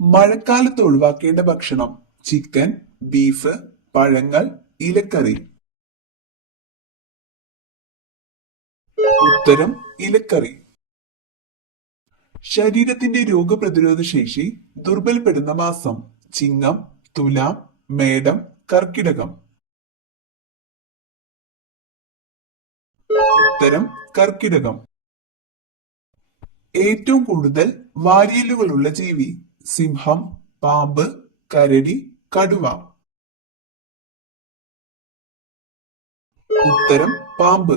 മഴക്കാലത്ത് ഒഴിവാക്കേണ്ട ഭക്ഷണം: ചിക്കൻ, ബീഫ്, പഴങ്ങൾ, ഇലക്കറി. ഉത്തരം ഇലക്കറി. ശരീരത്തിന്റെ രോഗപ്രതിരോധ ശേഷി ദുർബലപ്പെടുന്ന മാസം: ചിങ്ങം, തുലാം, മേടം, കർക്കിടകം. ഉത്തരം കർക്കിടകം. ഏറ്റവും കൂടുതൽ വാരിയലുകളുള്ള ജീവി: സിംഹം, പാമ്പ്, കരടി, കടുവ. ഉത്തരം പാമ്പ്.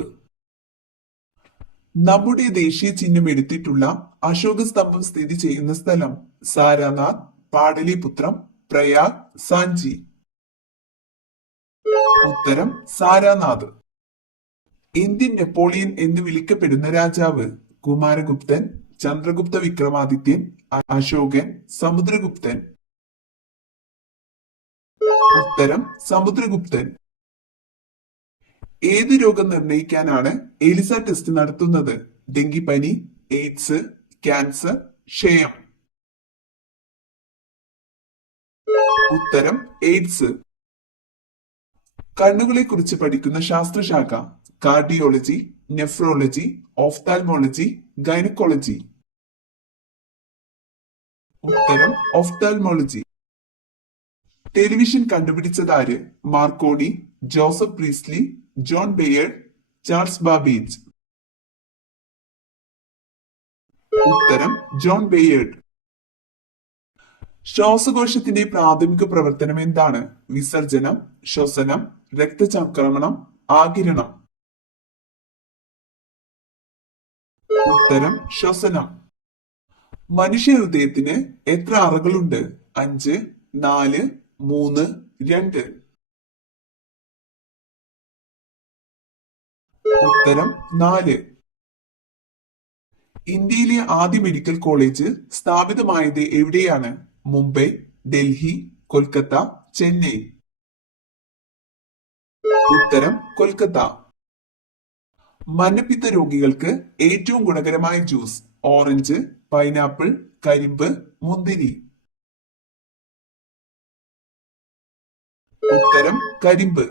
നമ്മുടെ ദേശീയ ചിഹ്നം എടുത്തിട്ടുള്ള അശോക സ്തംഭം സ്ഥിതി ചെയ്യുന്ന സ്ഥലം: സാരാനാഥ്, പാടലിപുത്രം, പ്രയാഗ്, സാഞ്ചി. ഉത്തരം സാരാനാഥ്. ഇന്ത്യൻ നെപ്പോളിയൻ എന്ന് വിളിക്കപ്പെടുന്ന രാജാവ്: കുമാരഗുപ്തൻ, ചന്ദ്രഗുപ്ത വിക്രമാദിത്യൻ, അശോകൻ, സമുദ്രഗുപ്തൻ. ഉത്തരം സമുദ്രഗുപ്തൻ. ഏത് രോഗം നിർണയിക്കാനാണ് എലിസ ടെസ്റ്റ് നടത്തുന്നത്? ഡെങ്കിപ്പനി, എയ്ഡ്സ്, ക്യാൻസർ, ക്ഷയം. ഉത്തരം എയ്ഡ്സ്. കണ്ണുകളെ കുറിച്ച് പഠിക്കുന്ന ശാസ്ത്രശാഖ: കാർഡിയോളജി, നെഫ്രോളജി, ഓഫ്താൽമോളജി, ഗൈനക്കോളജി. ഉത്തരം ഓഫ്താൽമോളജി. ടെലിവിഷൻ കണ്ടുപിടിച്ചതാര്? Marconi, Joseph Priestley, John Baird, Charles Babbage. ഉത്തരം ജോൺ ബെയേർഡ്. ശ്വാസകോശത്തിന്റെ പ്രാഥമിക പ്രവർത്തനം എന്താണ്? വിസർജനം, ശ്വസനം, രക്തചംക്രമണം, ആഗിരണം. ഉത്തരം ശ്വസനം. മനുഷ്യ ഹൃദയത്തിന് എത്ര അറകളുണ്ട്? 5, 4, 3, 2. ഉത്തരം 4. ഇന്ത്യയിലെ ആദ്യ മെഡിക്കൽ കോളേജ് സ്ഥാപിതമായത് എവിടെയാണ്? മുംബൈ, ഡൽഹി, കൊൽക്കത്ത, ചെന്നൈ. ഉത്തരം കൊൽക്കത്ത. മഞ്ഞപ്പിത്ത രോഗികൾക്ക് ഏറ്റവും ഗുണകരമായ ജ്യൂസ്: ഓറഞ്ച്, പൈനാപ്പിൾ, കരിമ്പ്, മുന്തിരി. ഉത്തരം കരിമ്പ്.